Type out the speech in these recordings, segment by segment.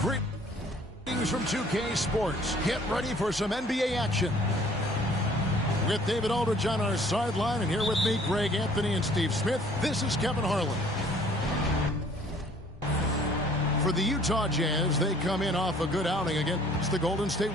Greetings from 2K Sports. Get ready for some NBA action. With David Aldridge on our sideline, and here with me, Greg Anthony and Steve Smith, this is Kevin Harlan. For the Utah Jazz, they come in off a good outing against the Golden State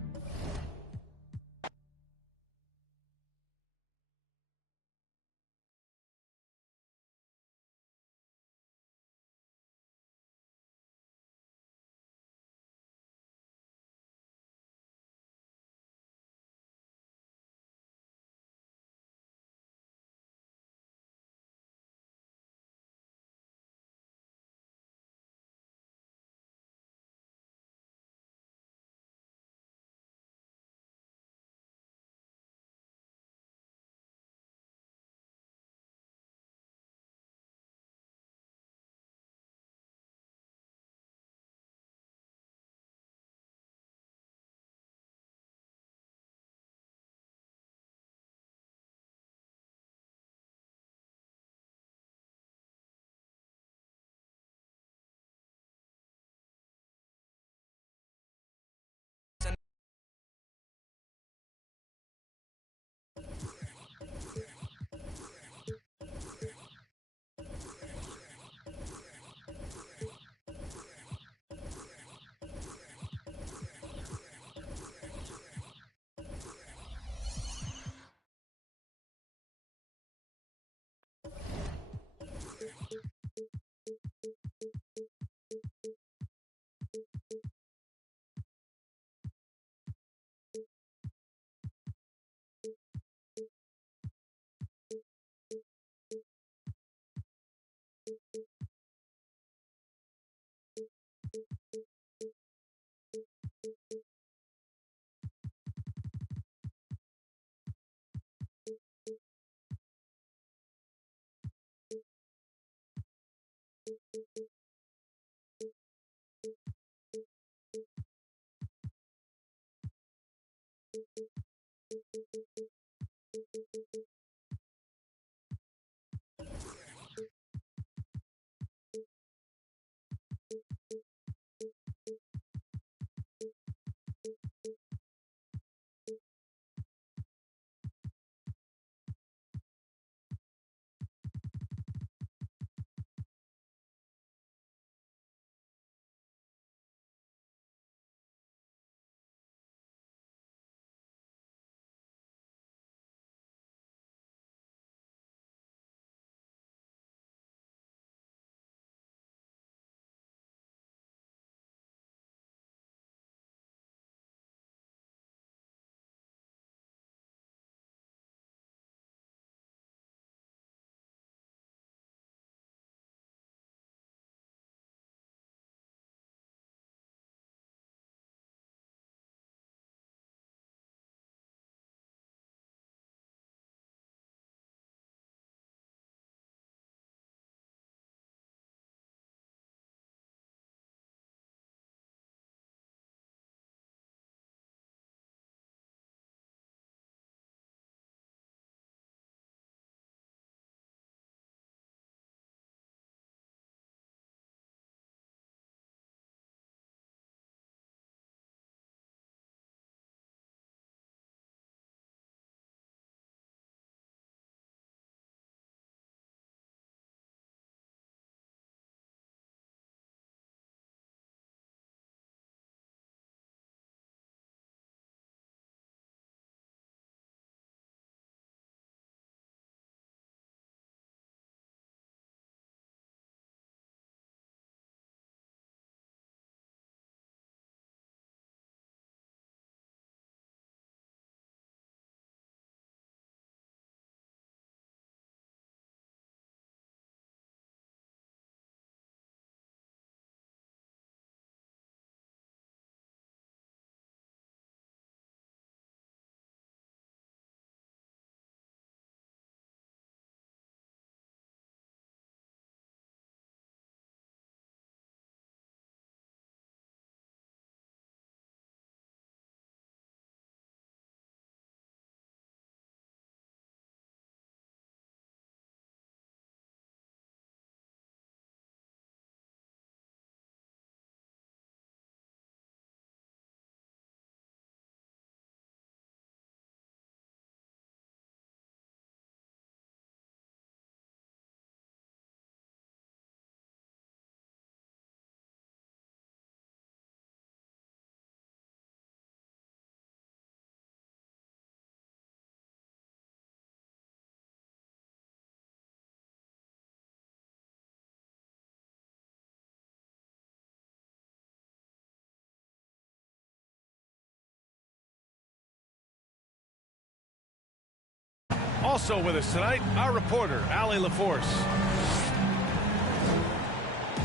Also with us tonight, our reporter, Allie LaForce.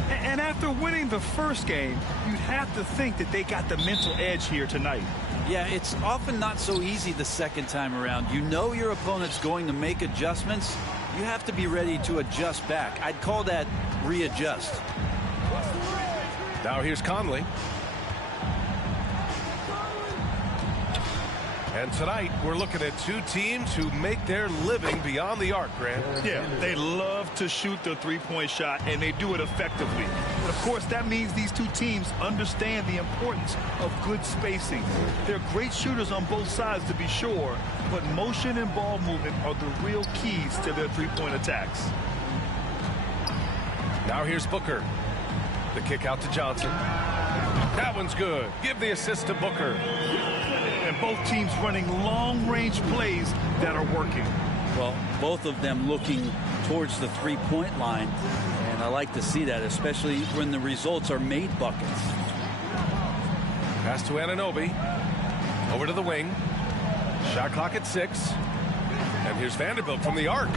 And after winning the first game, you'd have to think that they got the mental edge here tonight. Yeah, it's often not so easy the second time around. You know your opponent's going to make adjustments. You have to be ready to adjust back. I'd call that readjust. Now here's Conley. And tonight, we're looking at two teams who make their living beyond the arc, Grant. Yeah, they love to shoot the three-point shot, and they do it effectively. But of course, that means these two teams understand the importance of good spacing. They're great shooters on both sides, to be sure, but motion and ball movement are the real keys to their three-point attacks. Now here's Booker. The kick out to Johnson. That one's good. Give the assist to Booker. And both teams running long-range plays that are working. Well, both of them looking towards the three-point line, and I like to see that, especially when the results are made buckets. Pass to Anunoby. Over to the wing. Shot clock at 6. And here's Vanderbilt from the arc.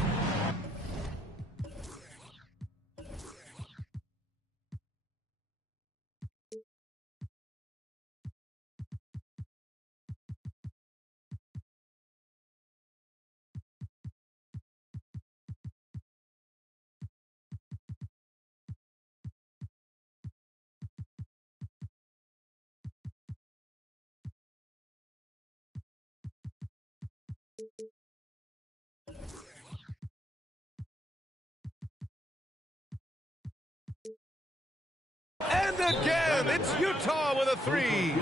And again, it's Utah with a three.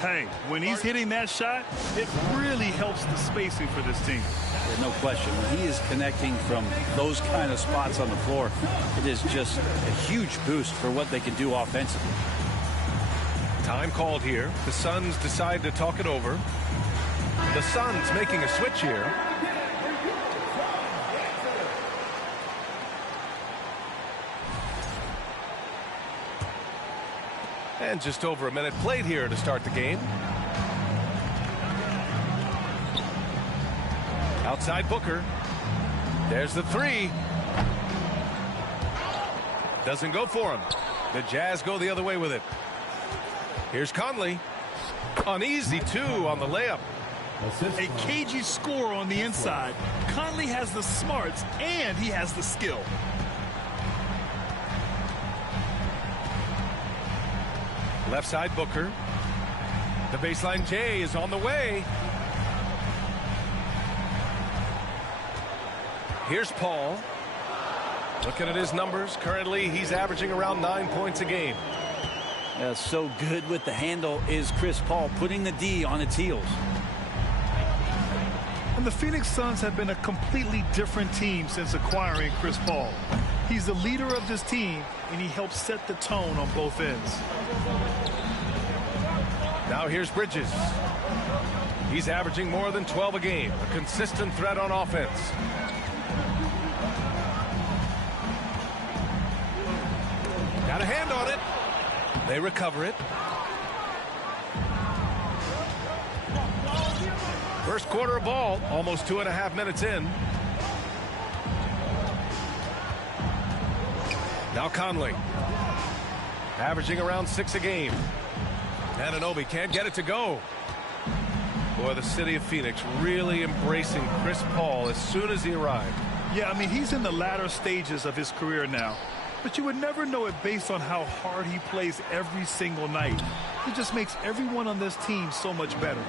Hey, when he's hitting that shot, it really helps the spacing for this team. Yeah, no question. When he is connecting from those kind of spots on the floor, it is just a huge boost for what they can do offensively. Time called here. The Suns decide to talk it over. The Suns making a switch here. And just over a minute played here to start the game. Outside Booker. There's the three. Doesn't go for him. The Jazz go the other way with it. Here's Conley. An easy two on the layup. A cagey score on the inside. Conley has the smarts and he has the skill. Left side Booker. The baseline J is on the way. Here's Paul. Looking at his numbers, currently he's averaging around 9 points a game. So good with the handle is Chris Paul, putting the D on its heels. And the Phoenix Suns have been a completely different team since acquiring Chris Paul. He's the leader of this team, and he helps set the tone on both ends. Now here's Bridges. He's averaging more than 12 a game, a consistent threat on offense. Got a hand on it. They recover it. First quarter of ball, almost 2.5 minutes in. Now Conley. Averaging around 6 a game. Anunoby can't get it to go. Boy, the city of Phoenix really embracing Chris Paul as soon as he arrived. Yeah, I mean, he's in the latter stages of his career now. But you would never know it based on how hard he plays every single night. He just makes everyone on this team so much better.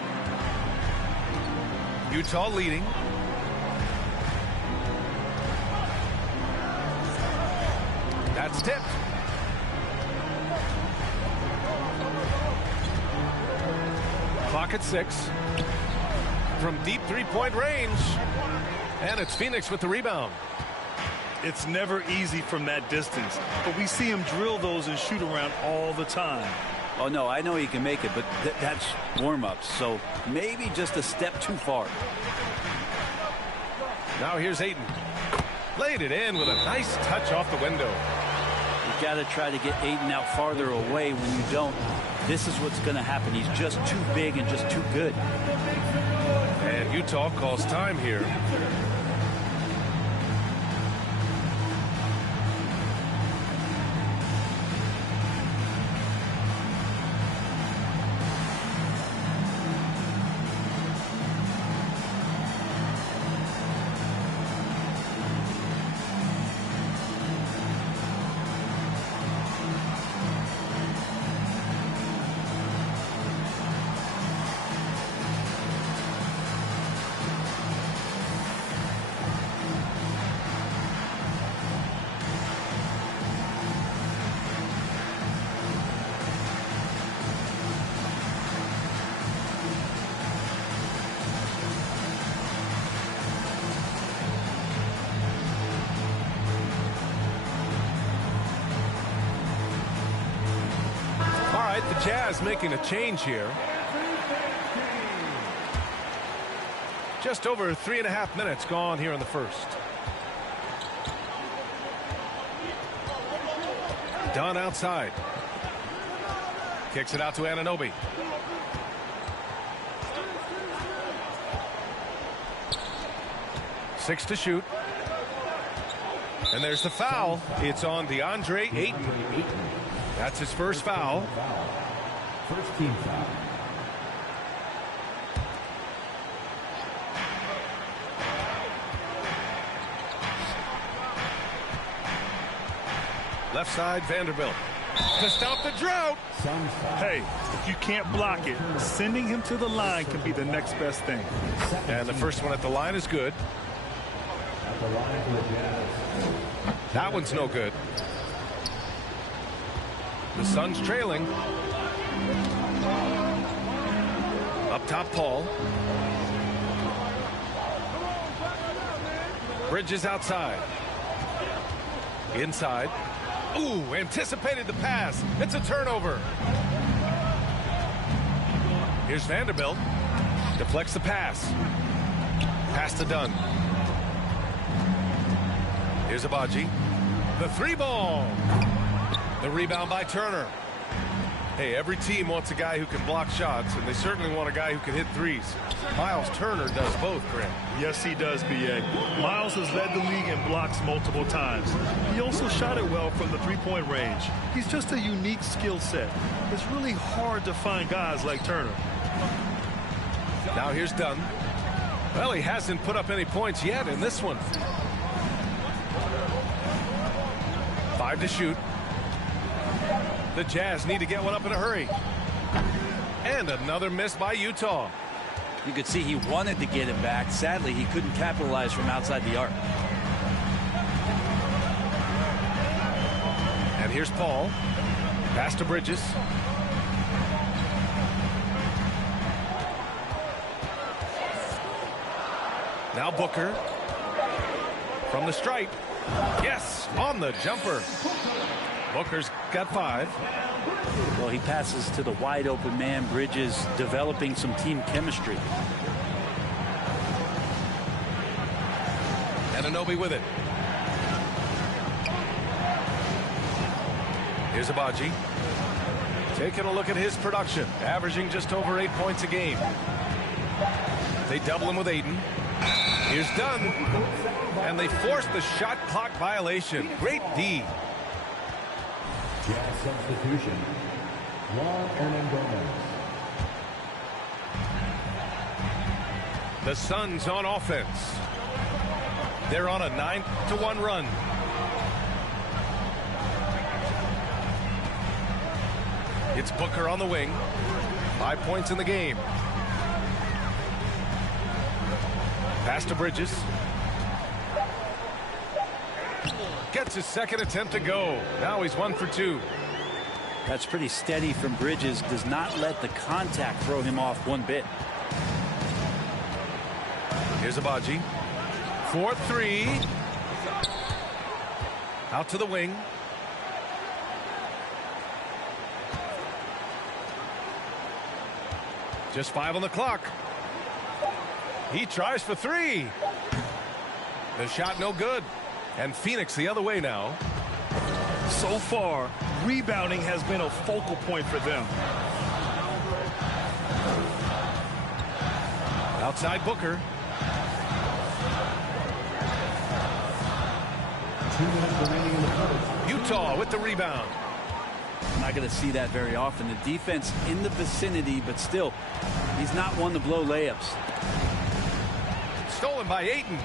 Utah leading. That's tipped. Clock at 6. From deep three-point range. And it's Phoenix with the rebound. It's never easy from that distance, but we see him drill those and shoot around all the time. Oh, no, I know he can make it, but that's warm-ups, so maybe just a step too far. Now here's Ayton. Laid it in with a nice touch off the window. You got to try to get Ayton out farther away. When you don't, this is what's going to happen. He's just too big and just too good. And Utah calls time here. with the Jazz making a change here. Just over 3.5 minutes gone here in the first. Dunn outside. Kicks it out to Anunoby. Six to shoot. And there's the foul. It's on DeAndre Ayton. That's his first foul. First team foul. Left side, Vanderbilt. To stop the drought. Hey, if you can't block it, sending him to the line can be the next best thing. And the first one at the line is good. At the line for the Jazz. That one's no good. The Suns trailing. Up top, Paul. Bridges outside. Inside. Ooh, anticipated the pass. It's a turnover. Here's Vanderbilt. Deflects the pass. Pass to Dunn. Here's Abaji. The three ball. The rebound by Turner. Hey, every team wants a guy who can block shots, and they certainly want a guy who can hit threes. Miles Turner does both, Grant. Yes, he does, B.A. Miles has led the league in blocks multiple times. He also shot it well from the three-point range. He's just a unique skill set. It's really hard to find guys like Turner. Now here's Dunn. Well, he hasn't put up any points yet in this one. 5 to shoot. The Jazz need to get one up in a hurry. And another miss by Utah. You could see he wanted to get it back. Sadly, he couldn't capitalize from outside the arc. And here's Paul. Pass to Bridges. Now Booker. From the stripe. Yes, on the jumper. Booker's got 5. Well, he passes to the wide open man. Bridges developing some team chemistry. Anunoby with it. Here's Abaji. Taking a look at his production. Averaging just over 8 points a game. They double him with Ayton. Here's Dunn. And they force the shot clock violation. Great D. Jazz substitution. Juan Hernangomez. The Suns on offense. They're on a 9-1 run. It's Booker on the wing. 5 points in the game. Pass to Bridges. Gets his second attempt to go. Now he's 1 for 2. That's pretty steady from Bridges. Does not let the contact throw him off one bit. Here's Abaji. 4-3. Out to the wing. Just 5 on the clock. He tries for 3. The shot no good. And Phoenix the other way now. So far, rebounding has been a focal point for them. Outside Booker. 2 minutes remaining in the quarter. Utah with the rebound. Not going to see that very often. The defense in the vicinity, but still, he's not one to blow layups. Stolen by Ayton.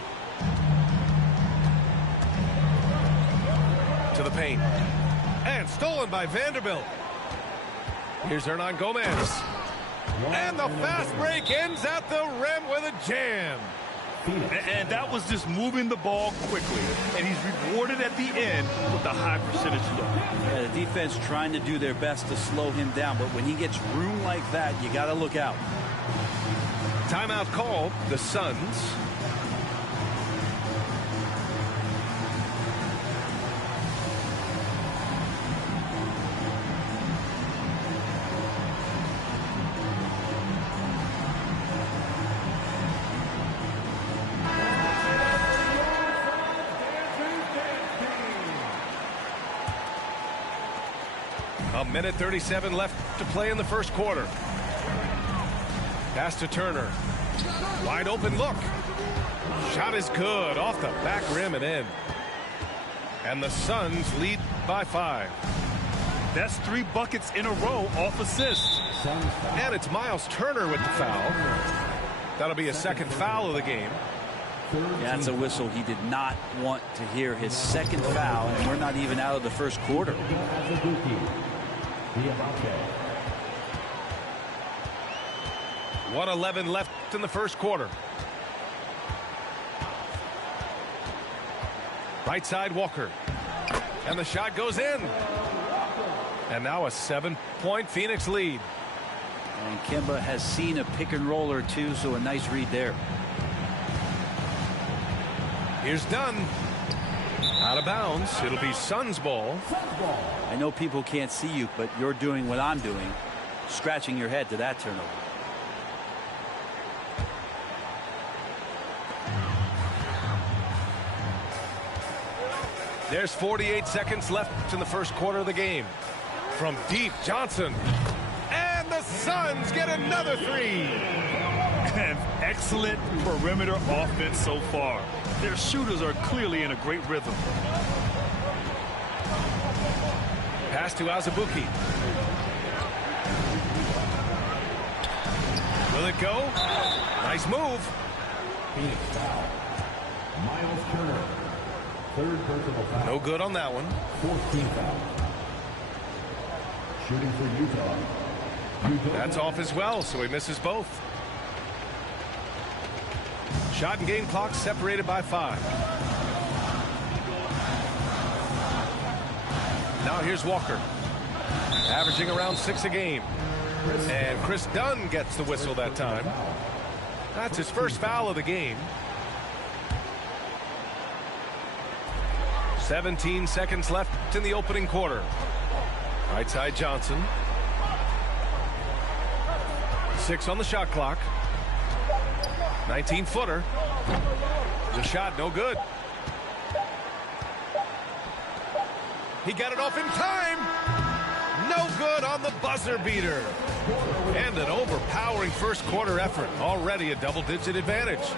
To the paint. And stolen by Vanderbilt. Here's Hernangomez. And the fast break ends at the rim with a jam. And that was just moving the ball quickly. And he's rewarded at the end with a high percentage look. Yeah, the defense trying to do their best to slow him down, but when he gets room like that, you got to look out. Timeout called. The Suns. A minute 37 left to play in the first quarter. Pass to Turner. Wide open look. Shot is good off the back rim and in. And the Suns lead by 5. That's 3 buckets in a row off assists. And it's Miles Turner with the foul. That'll be a second foul of the game. Yeah, that's a whistle he did not want to hear. His second foul, and we're not even out of the first quarter. 1:11 left in the first quarter. Right side Walker. And the shot goes in. And now a 7-point Phoenix lead. And Kemba has seen a pick and roll or two, so a nice read there. Here's Dunn. Out of bounds. It'll be Suns ball. I know people can't see you, but you're doing what I'm doing. Scratching your head to that turnover. There's 48 seconds left in the first quarter of the game. From deep, Johnson. And the Suns get another 3. An excellent perimeter offense so far. Their shooters are clearly in a great rhythm. Pass to Azubuike. Will it go? Nice move. Phoenix foul. Miles Turner. 3rd personal foul. No good on that one. 4th team foul. Shooting for Utah. That's off as well, so he misses both. Shot and game clock separated by 5. Now here's Walker. Averaging around 6 a game. And Chris Dunn gets the whistle that time. That's his first foul of the game. 17 seconds left in the opening quarter. Right side Johnson. 6 on the shot clock. 19-footer. The shot no good. He got it off in time. No good on the buzzer beater. And an overpowering first quarter effort. Already a double-digit advantage.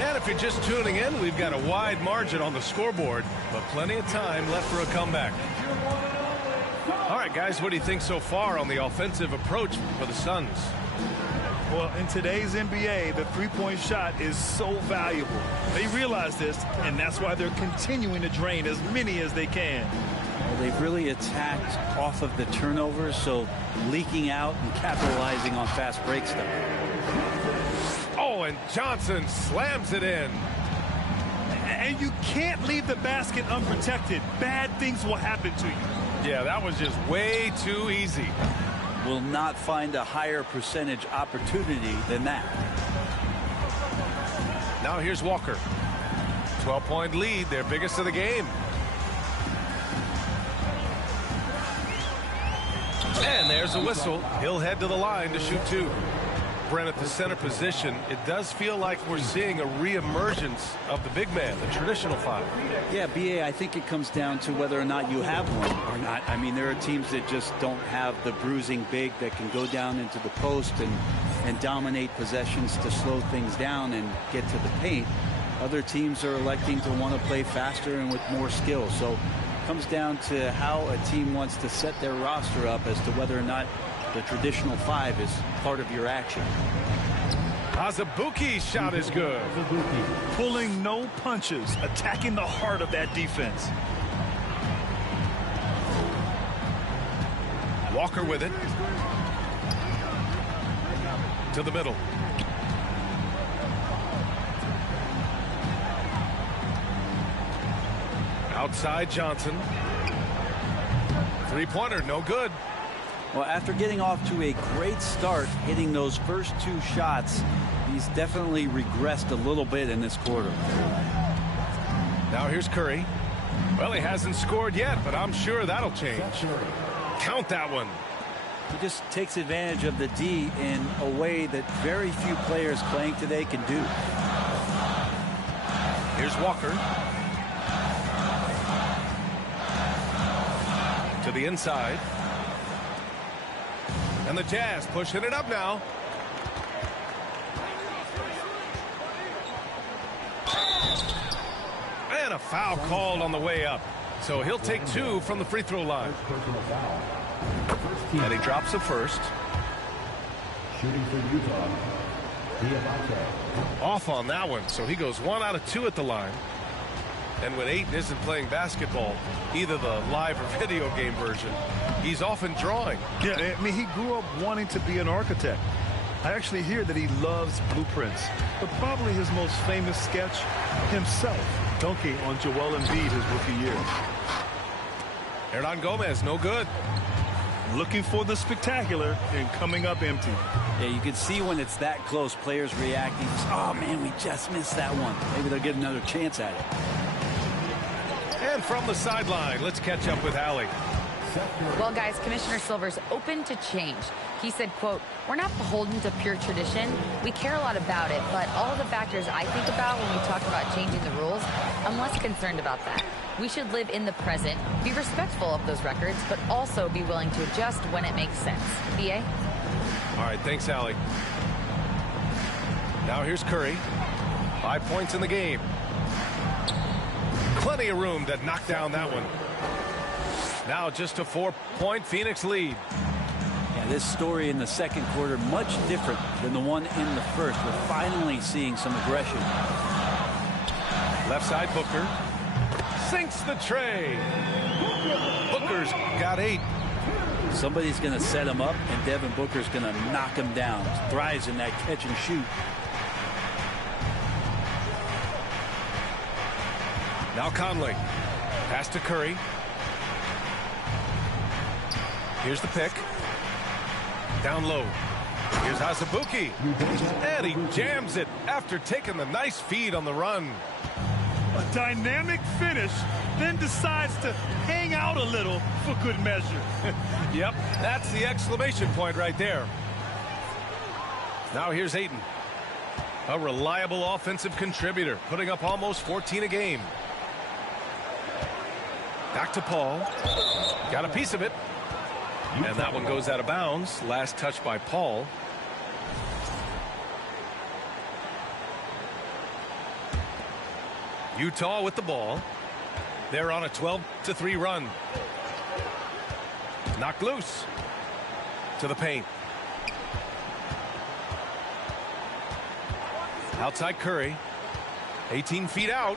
And if you're just tuning in, we've got a wide margin on the scoreboard, but plenty of time left for a comeback. All right, guys, what do you think so far on the offensive approach for the Suns? Well, in today's NBA, the three-point shot is so valuable. They realize this, and that's why they're continuing to drain as many as they can. Well, they've really attacked off of the turnovers, so leaking out and capitalizing on fast break stuff. Oh, and Johnson slams it in. And you can't leave the basket unprotected. Bad things will happen to you. Yeah, that was just way too easy. Will not find a higher percentage opportunity than that. Now here's Walker. 12-point lead, their biggest of the game. And there's a whistle. He'll head to the line to shoot 2. Brent, at the center position, it does feel like we're seeing a reemergence of the big man, the traditional 5. Yeah, BA, I think it comes down to whether or not you have one or not. I mean, there are teams that just don't have the bruising big that can go down into the post and dominate possessions to slow things down and get to the paint. Other teams are electing to want to play faster and with more skill. So it comes down to how a team wants to set their roster up as to whether or not the traditional 5 is part of your action. Azubuike's shot is good. Pulling no punches, attacking the heart of that defense. Walker with it. To the middle. Outside Johnson. Three-pointer, no good. Well, after getting off to a great start, hitting those first 2 shots, he's definitely regressed a little bit in this quarter. Now here's Curry. Well, he hasn't scored yet, but I'm sure that'll change. Count that one. He just takes advantage of the D in a way that very few players playing today can do. Here's Walker. To the inside. And the Jazz pushing it up now. And a foul called on the way up. So he'll take 2 from the free throw line. And he drops the first. Shooting for Utah, Nba2k. Off on that one. So he goes 1 out of 2 at the line. And when Ayton isn't playing basketball, either the live or video game version, he's often drawing. Yeah, I mean, he grew up wanting to be an architect. I actually hear that he loves blueprints. But probably his most famous sketch, himself dunking on Joel Embiid his rookie year. Hernan Gomez, no good. Looking for the spectacular and coming up empty. Yeah, you can see when it's that close, players reacting. Oh, man, we just missed that one. Maybe they'll get another chance at it. And from the sideline, let's catch up with Allie. Well, guys, Commissioner Silver's open to change. He said, quote, "We're not beholden to pure tradition. We care a lot about it, but all of the factors I think about when we talk about changing the rules, I'm less concerned about that. We should live in the present, be respectful of those records, but also be willing to adjust when it makes sense." B.A.? All right, thanks, Allie. Now here's Curry. 5 points in the game. Plenty of room to knock down that one. Now just a 4-point Phoenix lead. Yeah, this story in the second quarter much different than the one in the first. We're finally seeing some aggression. Left side, Booker. Sinks the tray. Booker's got 8. Somebody's going to set him up, and Devin Booker's going to knock him down. Thrives in that catch and shoot. Now Conley. Pass to Curry. Here's the pick. Down low. Here's Azubuike. And he jams it after taking the nice feed on the run. A dynamic finish, then decides to hang out a little for good measure. Yep, that's the exclamation point right there. Now here's Ayton. A reliable offensive contributor, putting up almost 14 a game. Back to Paul. Got a piece of it. And that one goes out of bounds. Last touch by Paul. Utah with the ball. They're on a 12-3 run. Knocked loose. To the paint. Outside Curry. 18 feet out.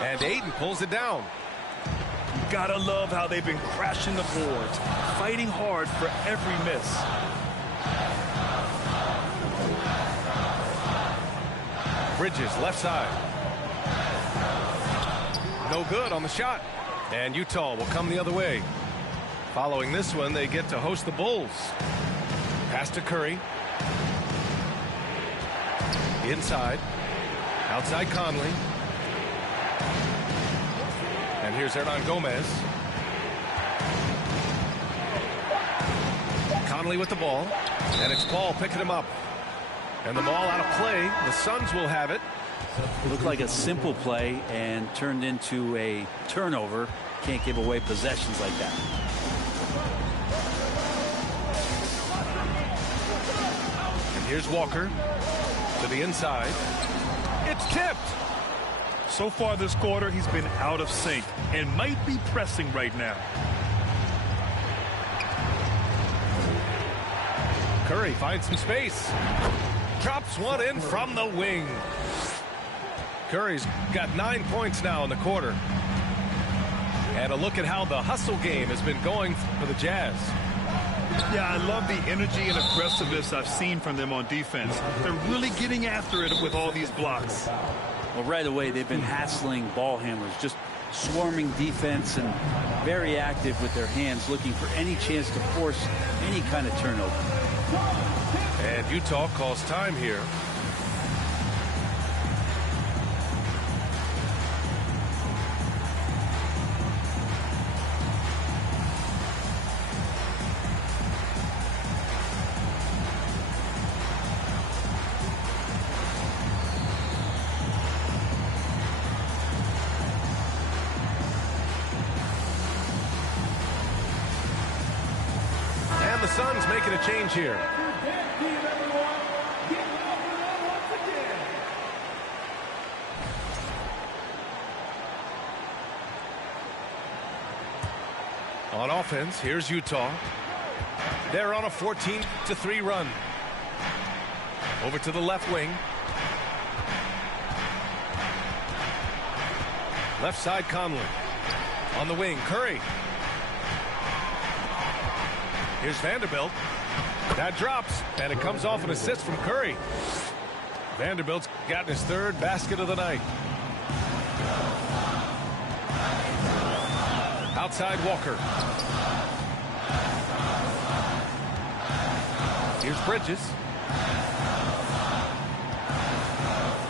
And Ayton pulls it down. Gotta love how they've been crashing the boards, fighting hard for every miss. Bridges left side. No good on the shot. And Utah will come the other way. Following this one, they get to host the Bulls. Pass to Curry. Inside. Outside Conley. And here's Hernan Gomez. Conley with the ball. And it's Paul picking him up. And the ball out of play. The Suns will have it. Looked like a simple play and turned into a turnover. Can't give away possessions like that. And here's Walker to the inside. It's tipped. So far this quarter, he's been out of sync and might be pressing right now. Curry finds some space. Drops one in from the wing. Curry's got 9 points now in the quarter. And a look at how the hustle game has been going for the Jazz. Yeah, I love the energy and aggressiveness I've seen from them on defense. They're really getting after it with all these blocks. Well, right away, they've been hassling ball handlers, just swarming defense and very active with their hands, looking for any chance to force any kind of turnover. And Utah calls time here. And the Suns making a change here. On offense, here's Utah. They're on a 14-3 run. Over to the left wing. Left side, Conley. On the wing, Curry. Here's Vanderbilt. That drops, and it comes off an assist from Curry. Vanderbilt's gotten his third basket of the night. Outside Walker. Here's Bridges.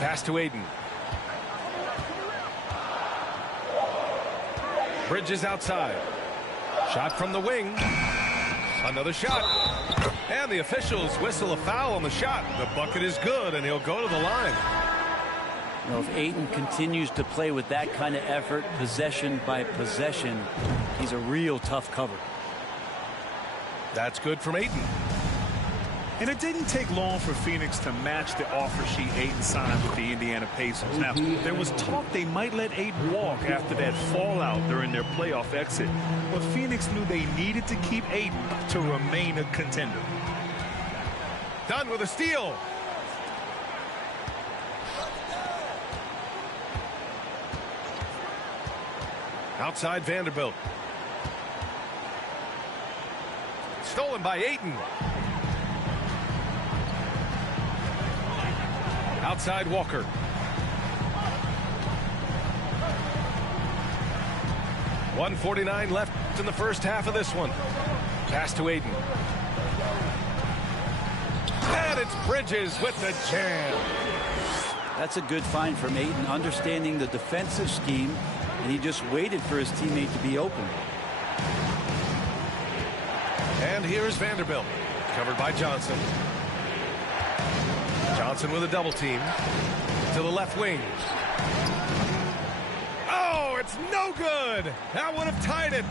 Pass to Aiden. Bridges outside. Shot from the wing. Another shot. And the officials whistle a foul on the shot. The bucket is good, and he'll go to the line. You know, if Ayton continues to play with that kind of effort, possession by possession, he's a real tough cover. That's good from Ayton. And it didn't take long for Phoenix to match the offer sheet Ayton signed with the Indiana Pacers. Now, there was talk they might let Ayton walk after that fallout during their playoff exit. But Phoenix knew they needed to keep Ayton to remain a contender. Done with a steal. Outside Vanderbilt. Stolen by Ayton. Outside Walker. .149 left in the first half of this one. Pass to Ayton. And it's Bridges with the jam. That's a good find from Ayton, understanding the defensive scheme, and he just waited for his teammate to be open. And here's Vanderbilt, covered by Johnson. Johnson with a double team to the left wing. Oh, it's no good. That would have tied it.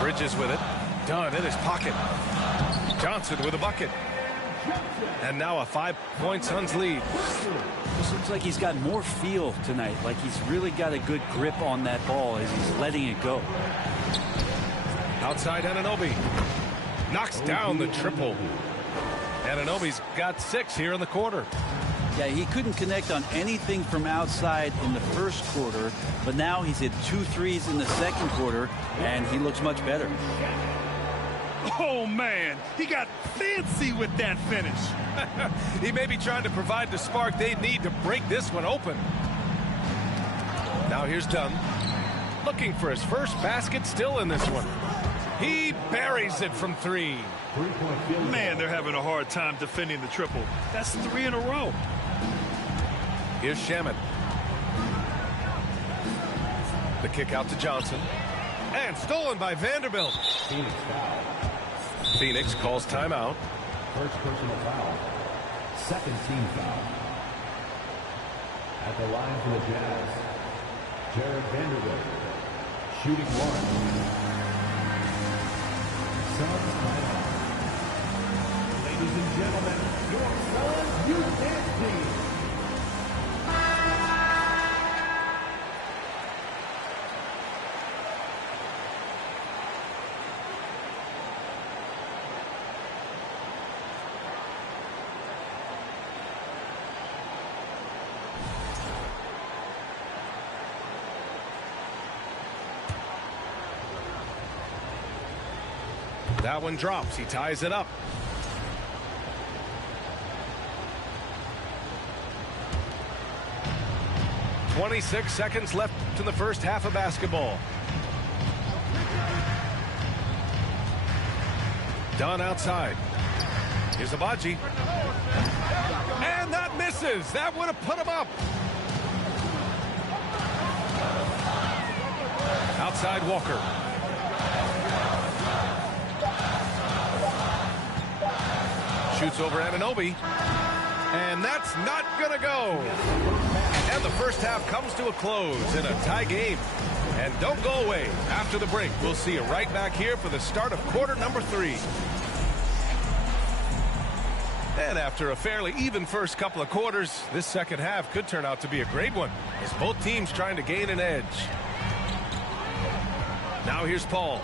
Bridges with it. Done in his pocket. Johnson with a bucket. And now a 5-point Suns lead. This looks like he's got more feel tonight, like he's really got a good grip on that ball as he's letting it go. Outside Anunoby. Knocks down the triple. Anunoby's got 6 here in the quarter. Yeah, he couldn't connect on anything from outside in the first quarter, but now he's hit 2 threes in the second quarter, and he looks much better. Oh, man, he got fancy with that finish. He may be trying to provide the spark they need to break this one open. Now here's Dunn. Looking for his first basket, still in this one. He buries it from 3. Man, they're having a hard time defending the triple. That's 3 in a row. Here's Shamet. The kick out to Johnson. And stolen by Vanderbilt. Phoenix calls timeout. First personal foul. Second team foul. At the line for the Jazz, Jared Vanderbilt. Shooting 1. Suns timeout. Ladies and gentlemen, your Suns Youth Dance Team. That one drops. He ties it up. .26 seconds left in the first half of basketball. Dunn outside. Here's Abaji. And that misses. That would have put him up. Outside Walker. Shoots over Anunoby. And that's not going to go. And the first half comes to a close in a tie game. And don't go away. After the break, we'll see you right back here for the start of quarter number 3. And after a fairly even first couple of quarters, this second half could turn out to be a great one, as both teams trying to gain an edge. Now here's Paul.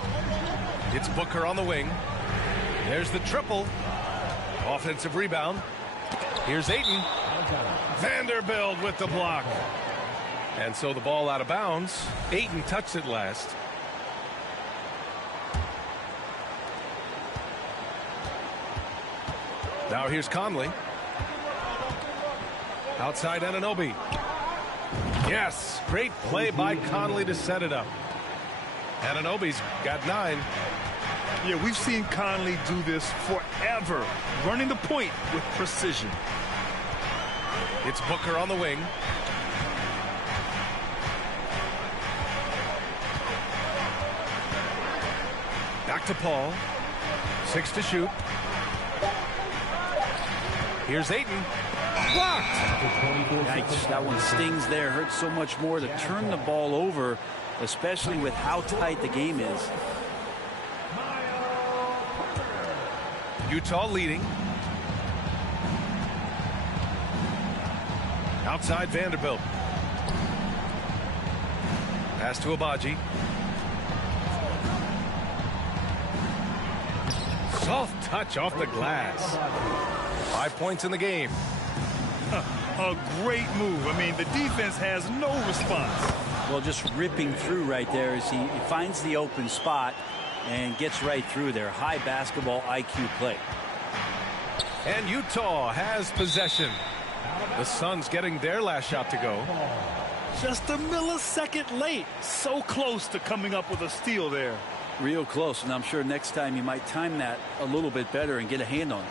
It's Booker on the wing. There's the triple. Offensive rebound. Here's Ayton. Vanderbilt with the block. And so the ball out of bounds. Ayton touched it last. Now here's Conley. Outside Anunoby. Yes, great play by Conley to set it up. Anunoby's got 9. Yeah, we've seen Conley do this forever, running the point with precision. It's Booker on the wing. Back to Paul. 6 to shoot. Here's Ayton. Blocked. Yikes, that one stings there. Hurts so much more to turn the ball over, especially with how tight the game is. Utah leading. Outside Vanderbilt. Pass to Abaji. Soft touch off the glass. 5 points in the game. A great move. I mean, the defense has no response. Well, just ripping through right there as he finds the open spot and gets right through there. High basketball IQ play. And Utah has possession. The Suns getting their last shot to go. Just a millisecond late. So close to coming up with a steal there. Real close, and I'm sure next time you might time that a little bit better and get a hand on it.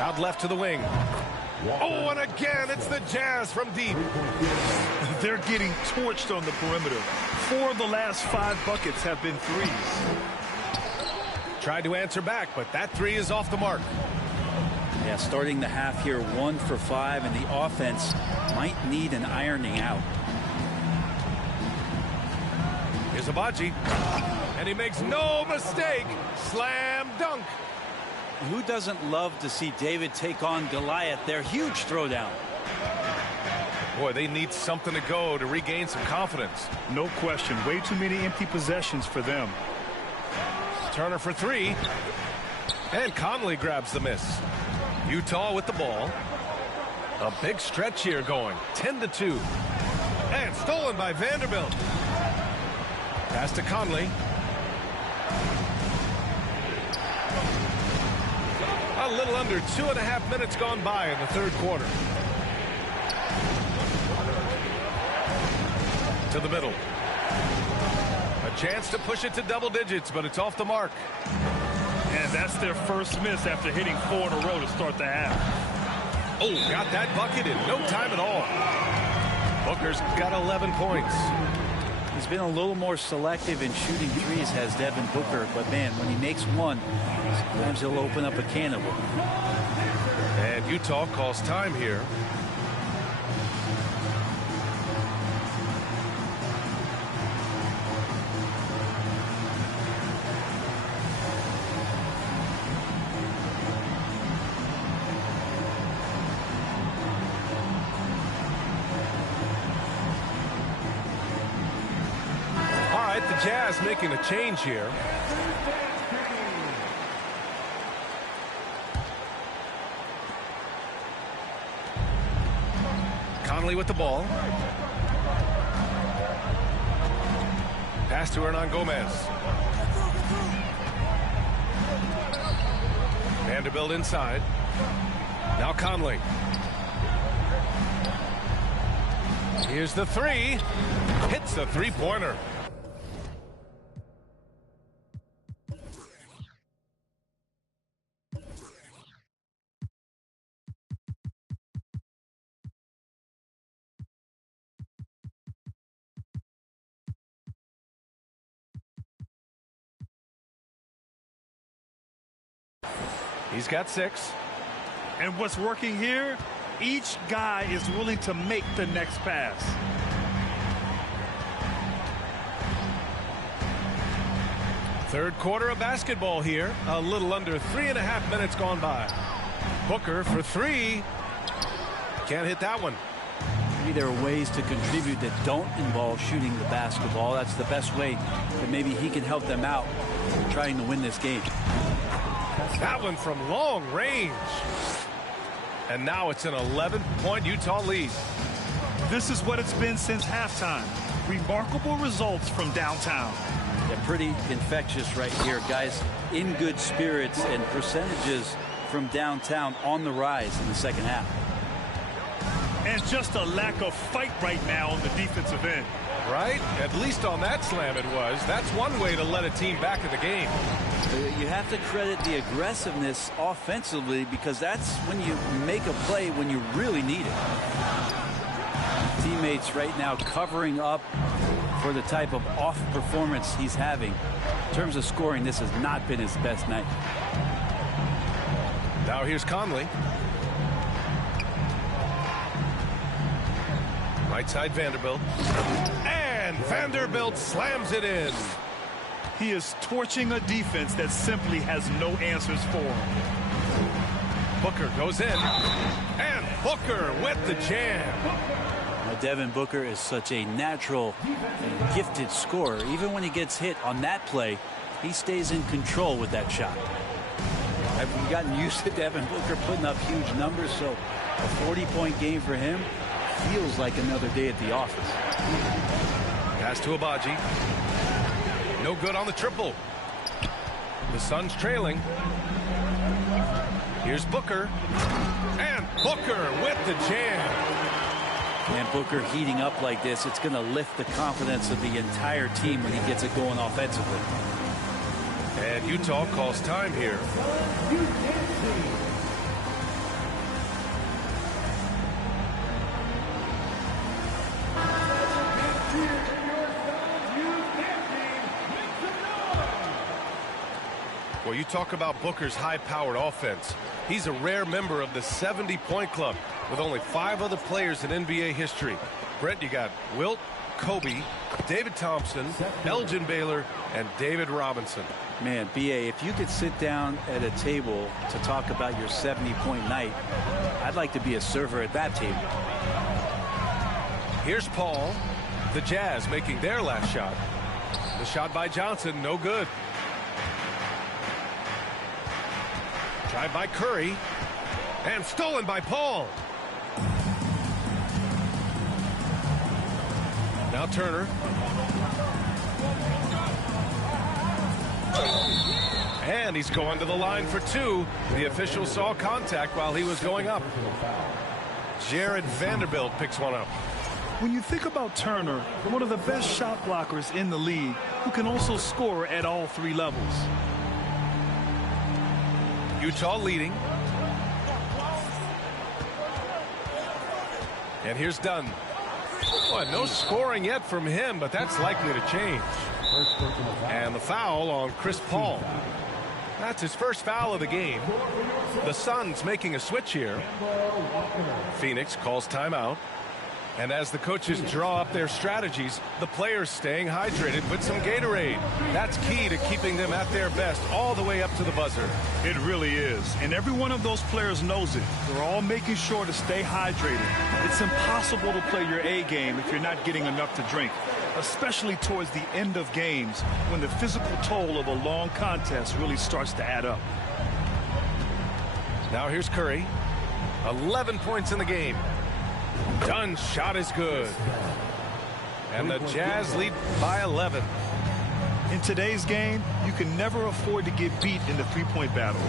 Out left to the wing. Oh, and again, it's the Jazz from deep. They're getting torched on the perimeter. 4 of the last 5 buckets have been threes. Tried to answer back, but that 3 is off the mark. Yeah, starting the half here 1 for 5, and the offense might need an ironing out. Here's Abaji, and he makes no mistake. Slam dunk. Who doesn't love to see David take on Goliath? Their huge throwdown. Boy, they need something to go to regain some confidence. No question. Way too many empty possessions for them. Turner for 3. And Conley grabs the miss. Utah with the ball. A big stretch here going. 10-2. And stolen by Vanderbilt. Pass to Conley. A little under 2.5 minutes gone by in the third quarter. To the middle. A chance to push it to double digits, but it's off the mark. And that's their first miss after hitting 4 in a row to start the half. Oh, got that bucket in no time at all. Booker's got 11 points. He's been a little more selective in shooting threes, has Devin Booker, but man, when he makes one, sometimes he'll open up a can of them. And Utah calls time here. The Jazz making a change here. Conley with the ball. Pass to Hernan Gomez. Vanderbilt inside. Now Conley. Here's the 3. Hits the 3-pointer. He's got 6. And what's working here, each guy is willing to make the next pass. Third quarter of basketball here. A little under 3.5 minutes gone by. Booker for three. Can't hit that one. Maybe there are ways to contribute that don't involve shooting the basketball. That's the best way that maybe he can help them out trying to win this game. That one from long range. And now it's an 11-point Utah lead. This is what it's been since halftime. Remarkable results from downtown. Yeah, pretty infectious right here. Guys in good spirits, and percentages from downtown on the rise in the second half. And just a lack of fight right now on the defensive end. Right? At least on that slam it was. That's one way to let a team back in the game. You have to credit the aggressiveness offensively, because that's when you make a play when you really need it. Teammates right now covering up for the type of off performance he's having. In terms of scoring, this has not been his best night. Now here's Conley. Right side Vanderbilt. And Vanderbilt slams it in. He is torching a defense that simply has no answers for him. Booker goes in. And Booker with the jam. Now, Devin Booker is such a natural and gifted scorer. Even when he gets hit on that play, he stays in control with that shot. I've gotten used to Devin Booker putting up huge numbers, so a 40-point game for him feels like another day at the office. Pass to Abaji. No good on the triple. The Suns trailing. Here's Booker. And Booker with the jam. And Booker heating up like this, it's going to lift the confidence of the entire team when he gets it going offensively. And Utah calls time here. Well, you talk about Booker's high-powered offense. He's a rare member of the 70-point club with only 5 other players in NBA history. Brent, you got Wilt, Kobe, David Thompson, Elgin Baylor, and David Robinson. Man, B.A., if you could sit down at a table to talk about your 70-point night, I'd like to be a server at that table. Here's Paul. The Jazz making their last shot. The shot by Johnson, no good. Drive by Curry. And stolen by Paul. Now Turner. And he's going to the line for 2. The official saw contact while he was going up. Jared Vanderbilt picks one up. When you think about Turner, one of the best shot blockers in the league, who can also score at all 3 levels. Utah leading. And here's Dunn. Boy, no scoring yet from him, but that's likely to change. And the foul on Chris Paul. That's his first foul of the game. The Suns making a switch here. Phoenix calls timeout. And as the coaches draw up their strategies, the players staying hydrated with some Gatorade. That's key to keeping them at their best all the way up to the buzzer. It really is. And every one of those players knows it. They're all making sure to stay hydrated. It's impossible to play your A game if you're not getting enough to drink, especially towards the end of games when the physical toll of a long contest really starts to add up. Now here's Curry. 11 points in the game. Dunn's shot is good. And the Jazz lead by 11. In today's game, you can never afford to get beat in the three-point battle.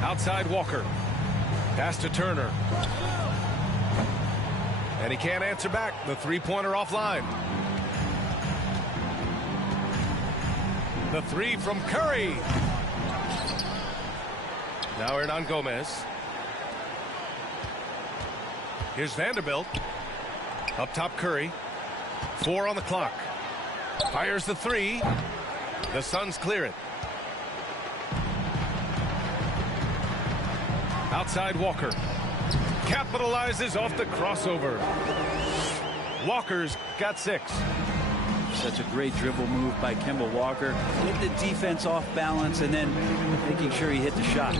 Outside Walker. Pass to Turner. And he can't answer back. The three-pointer offline. The 3 from Curry. Now Hernan Gomez. Here's Vanderbilt. Up top Curry. 4 on the clock. Fires the 3. The Suns clear it. Outside Walker. Capitalizes off the crossover. Walker's got 6. Such a great dribble move by Kemba Walker. Getting the defense off balance and then making sure he hit the shot.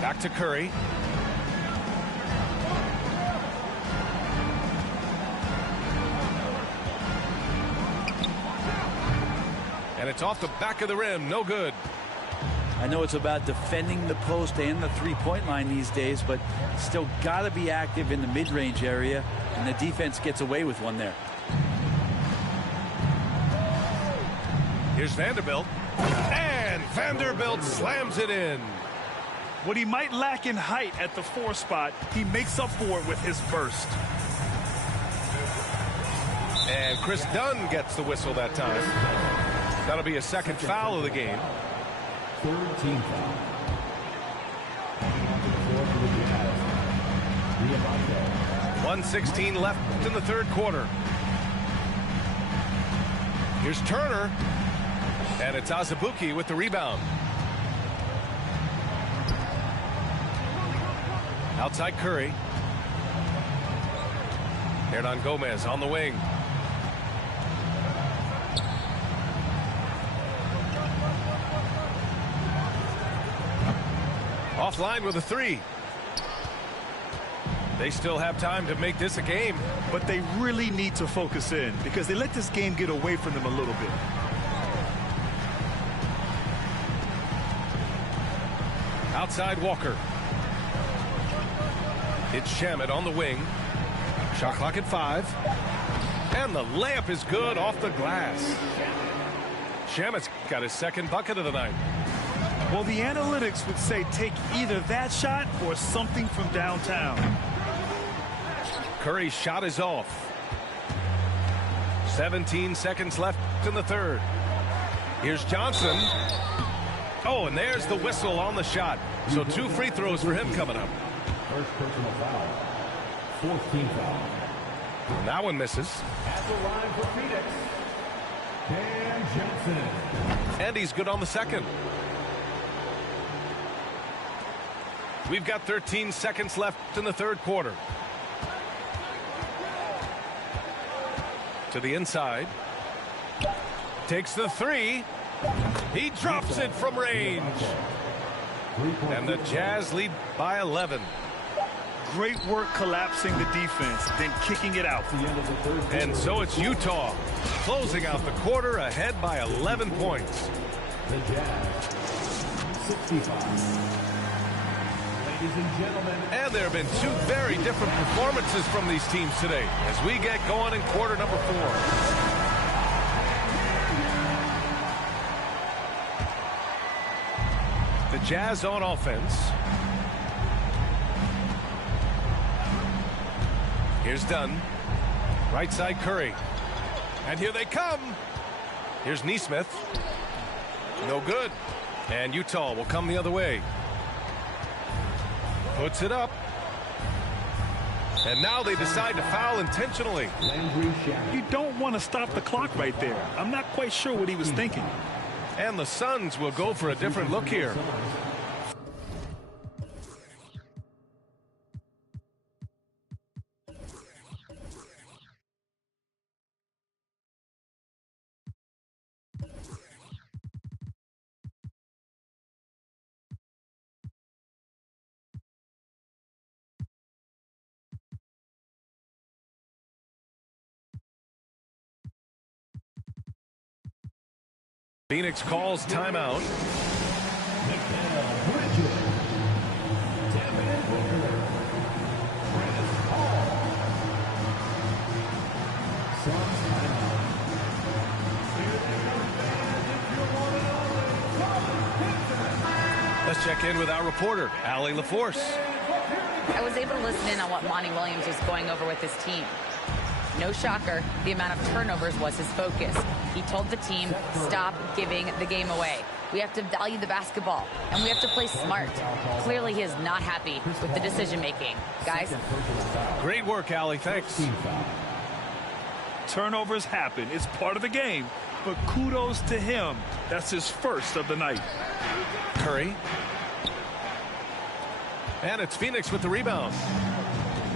Back to Curry. And it's off the back of the rim. No good. I know it's about defending the post and the three-point line these days, but still got to be active in the mid-range area, and the defense gets away with one there. Here's Vanderbilt. And Vanderbilt slams it in. What he might lack in height at the 4 spot, he makes up for it with his burst. And Chris Dunn gets the whistle that time. That'll be a second foul of the game. Third team foul. 1:16 left in the third quarter. Here's Turner. And it's Azubuike with the rebound. Outside Curry. Hernan Gomez on the wing. Offline with a 3. They still have time to make this a game. But they really need to focus in because they let this game get away from them a little bit. Outside Walker. It's Shamet on the wing. Shot clock at 5. And the layup is good off the glass. Shamet's got his second bucket of the night. Well, the analytics would say take either that shot or something from downtown. Curry's shot is off. 17 seconds left in the third. Here's Johnson. Oh, and there's the whistle on the shot. So 2 free throws for him coming up. First personal foul. Fourth team foul. And that one misses. At the line for Phoenix, Cam Johnson. And he's good on the second. We've got 13 seconds left in the third quarter. To the inside. Takes the 3. He drops it from range. And the Jazz lead by 11. Great work collapsing the defense, then kicking it out. And so it's Utah closing out the quarter ahead by 11 points. The Jazz, 65. Ladies and gentlemen. And there have been 2 very different performances from these teams today as we get going in quarter number 4. The Jazz on offense. Here's Dunn. Right side Curry. And here they come. Here's Nesmith. No good. And Utah will come the other way. Puts it up. And now they decide to foul intentionally. You don't want to stop the clock right there. I'm not quite sure what he was thinking. And the Suns will go for a different look here. Phoenix calls timeout. Let's check in with our reporter, Allie LaForce. I was able to listen in on what Monty Williams was going over with his team. No shocker, the amount of turnovers was his focus. He told the team, stop giving the game away. We have to value the basketball, and we have to play smart. Clearly, he is not happy with the decision-making. Guys? Great work, Allie. Thanks. Turnovers happen. It's part of the game, but kudos to him. That's his first of the night. Curry. And it's Phoenix with the rebound.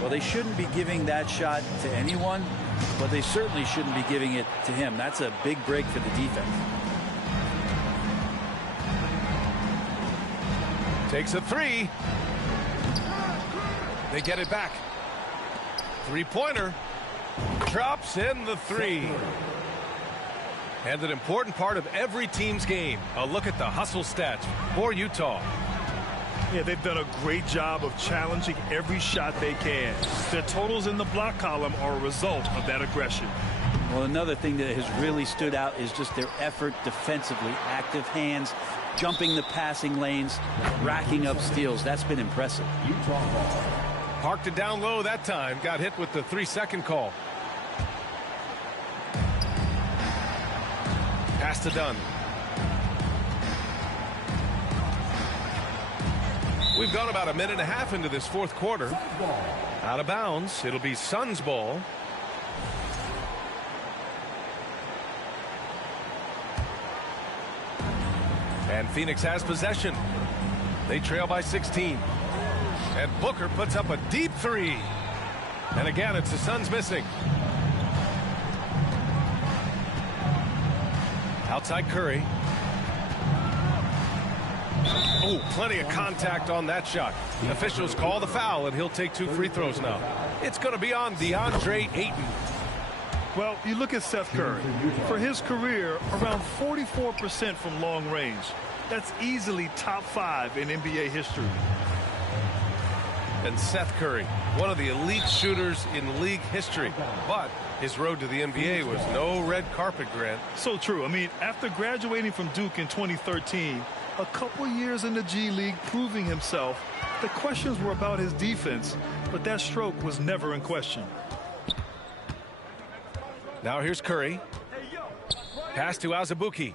Well, they shouldn't be giving that shot to anyone, but they certainly shouldn't be giving it to him. That's a big break for the defense. Takes a three. They get it back. Three-pointer. Drops in the three. And an important part of every team's game. A look at the hustle stats for Utah. Yeah, they've done a great job of challenging every shot they can. Their totals in the block column are a result of that aggression. Well, another thing that has really stood out is just their effort defensively. Active hands, jumping the passing lanes, racking up steals. That's been impressive. Parked it down low that time. Got hit with the 3-second call. Pass to Dunn. We've gone about a minute and a half into this fourth quarter. Out of bounds. It'll be Suns ball. And Phoenix has possession. They trail by 16. And Booker puts up a deep three. And again, it's the Suns missing. Outside Curry. Oh, plenty of contact on that shot. Officials call the foul, and he'll take 2 free throws now. It's going to be on DeAndre Ayton. Well, you look at Seth Curry. For his career, around 44% from long range. That's easily top 5 in NBA history. And Seth Curry, one of the elite shooters in league history. But his road to the NBA was no red carpet, Grant. So true. I mean, after graduating from Duke in 2013, a couple years in the G League proving himself, the questions were about his defense, but that stroke was never in question. Now here's Curry. Pass to Azubuike.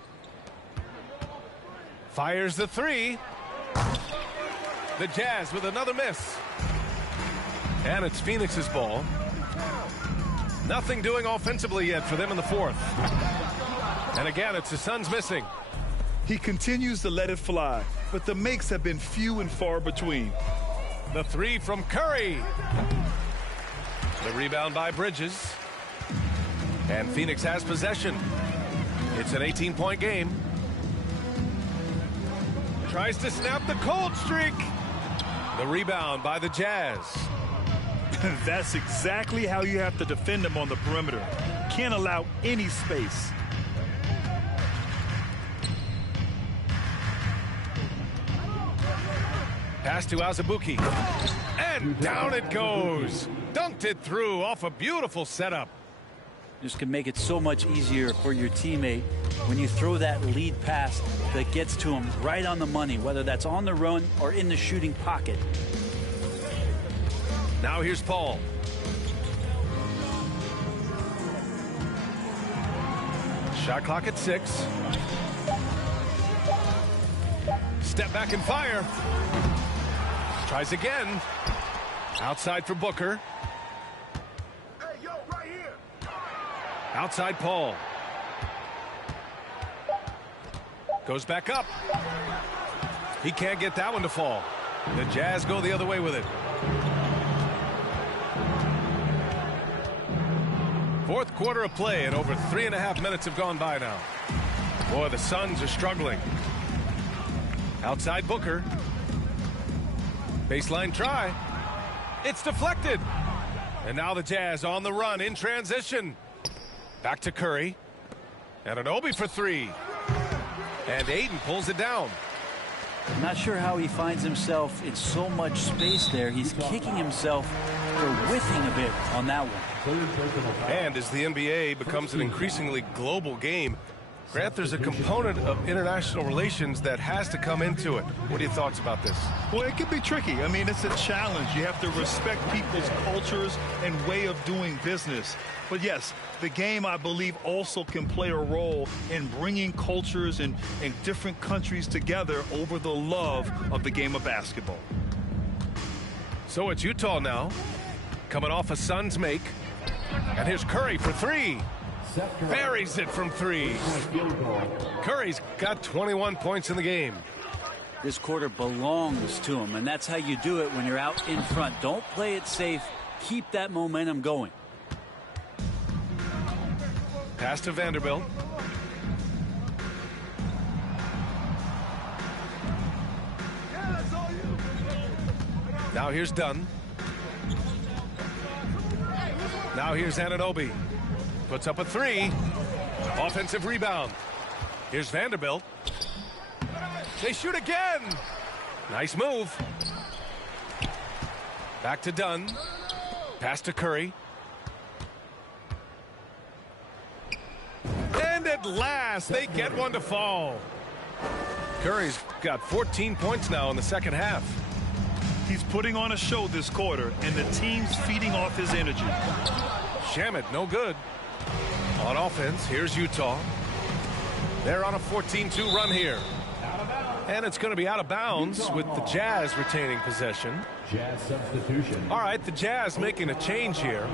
Fires the three. The Jazz with another miss. And it's Phoenix's ball. Nothing doing offensively yet for them in the fourth. And again, it's the Suns missing. He continues to let it fly, but the makes have been few and far between. The three from Curry. The rebound by Bridges. And Phoenix has possession. It's an 18-point game. Tries to snap the cold streak. The rebound by the Jazz. That's exactly how you have to defend them on the perimeter. Can't allow any space. Pass to Azubuike. And down it goes. Dunked it through off a beautiful setup. Just can make it so much easier for your teammate when you throw that lead pass that gets to him right on the money, whether that's on the run or in the shooting pocket. Now here's Paul. Shot clock at 6. Step back and fire. Tries again. Outside for Booker. Outside Paul. Goes back up. He can't get that one to fall. The Jazz go the other way with it. Fourth quarter of play, and over 3.5 minutes have gone by now. Boy, the Suns are struggling. Outside Booker. Baseline try. It's deflected. And now the Jazz on the run in transition. Back to Curry. And an Obi for 3. And Ayton pulls it down. I'm not sure how he finds himself in so much space there. He's kicking himself for whiffing a bit on that one. And as the NBA becomes an increasingly global game, Grant, there's a component of international relations that has to come into it. What are your thoughts about this? Well, it can be tricky. I mean, it's a challenge. You have to respect people's cultures and way of doing business. But yes, the game, I believe, also can play a role in bringing cultures and different countries together over the love of the game of basketball. So it's Utah now, coming off a Suns make. And here's Curry for 3. Buries it from 3. Curry's got 21 points in the game. This quarter belongs to him, and that's how you do it when you're out in front. Don't play it safe. Keep that momentum going. Pass to Vanderbilt. Now here's Dunn. Now here's Anunoby. Puts up a three. Offensive rebound. Here's Vanderbilt. They shoot again. Nice move. Back to Dunn. Pass to Curry. And at last, they get one to fall. Curry's got 14 points now in the second half. He's putting on a show this quarter, and the team's feeding off his energy. Shamet, no good. On offense, here's Utah. They're on a 14-2 run here. And it's going to be out of bounds with the Jazz retaining possession. Jazz substitution. All right, the Jazz making a change here.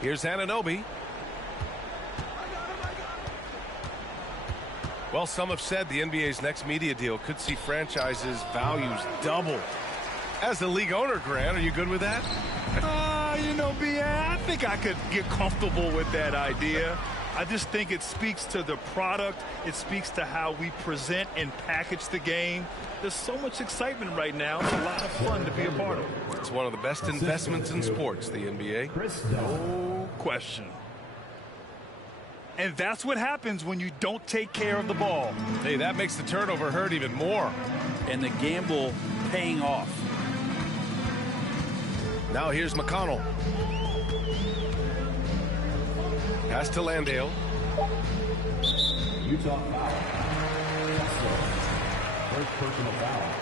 Here's Anunoby. Well, some have said the NBA's next media deal could see franchises' values double. As the league owner, Grant, are you good with that? You know, B.A., I think I could get comfortable with that idea. I just think it speaks to the product. It speaks to how we present and package the game. There's so much excitement right now. It's a lot of fun to be a part of. It's one of the best investments in sports, the NBA. No question. And that's what happens when you don't take care of the ball. Hey, that makes the turnover hurt even more. And the gamble paying off. Now here's McConnell. Pass to Landale. Utah foul. Kessler. First personal foul.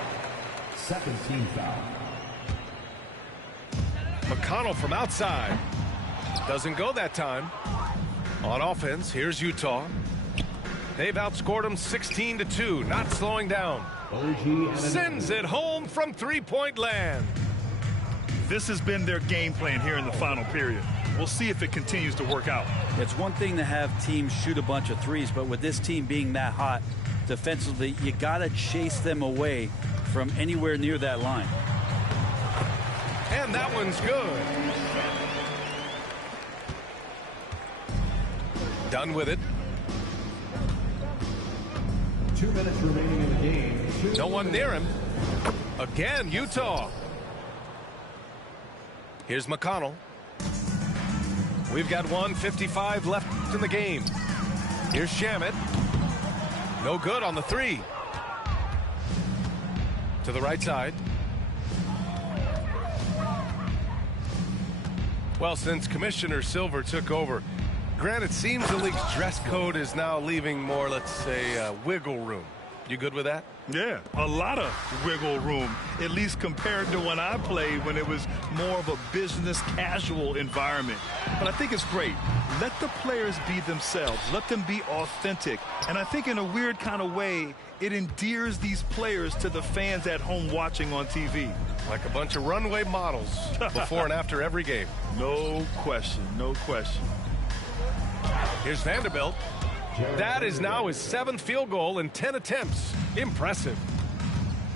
Second team foul. McConnell from outside. Doesn't go that time. On offense, here's Utah. They've outscored them 16-2, not slowing down. Sends it home from three-point land. This has been their game plan here in the final period. We'll see if it continues to work out. It's one thing to have teams shoot a bunch of threes, but with this team being that hot defensively, you got to chase them away from anywhere near that line. And that one's good. Done with it. 2 minutes remaining in the game. No one near him. Again, Utah. Here's McConnell. We've got 1:55 left in the game. Here's Shamet. No good on the three. To the right side. Well, since Commissioner Silver took over, Grant, it seems the league's dress code is now leaving more, let's say, wiggle room. You good with that? Yeah, a lot of wiggle room, at least compared to when I played, when it was more of a business casual environment. But I think it's great. Let the players be themselves. Let them be authentic. And I think in a weird kind of way, it endears these players to the fans at home watching on TV. Like a bunch of runway models before and after every game. No question, no question. Here's Vanderbilt. That is now his 7th field goal in 10 attempts. Impressive.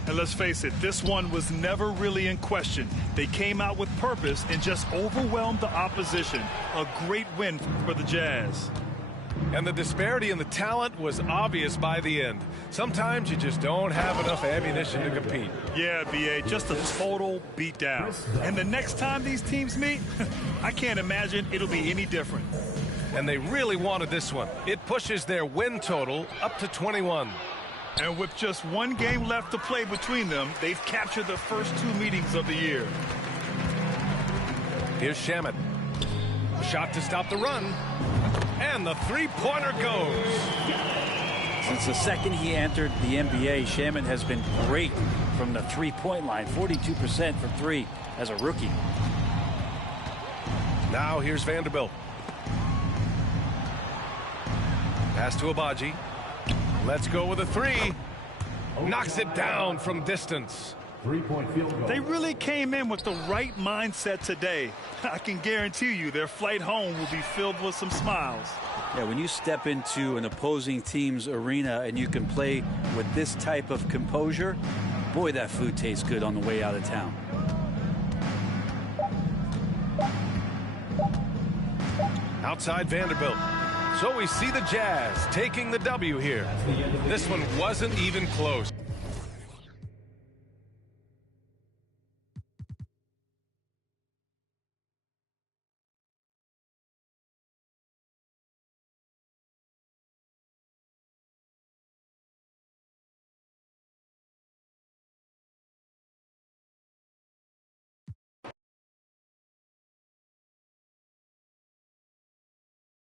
And let's face it, this one was never really in question. They came out with purpose and just overwhelmed the opposition. A great win for the Jazz. And the disparity in the talent was obvious by the end. Sometimes you just don't have enough ammunition to compete. Yeah, B.A., just a total beatdown. And the next time these teams meet, I can't imagine it'll be any different. And they really wanted this one. It pushes their win total up to 21. And with just one game left to play between them, they've captured the first 2 meetings of the year. Here's Shamet. Shot to stop the run. And the three-pointer goes. Since the second he entered the NBA, Shamet has been great from the three-point line. 42% from three as a rookie. Now here's Vanderbilt. Pass to Abaji. Let's go with a three. Knocks it down from distance. 3-point field goal. They really came in with the right mindset today. I can guarantee you their flight home will be filled with some smiles. Yeah, when you step into an opposing team's arena and you can play with this type of composure, Boy, that food tastes good on the way out of town. Outside Vanderbilt. So we see the Jazz taking the W here. This one wasn't even close.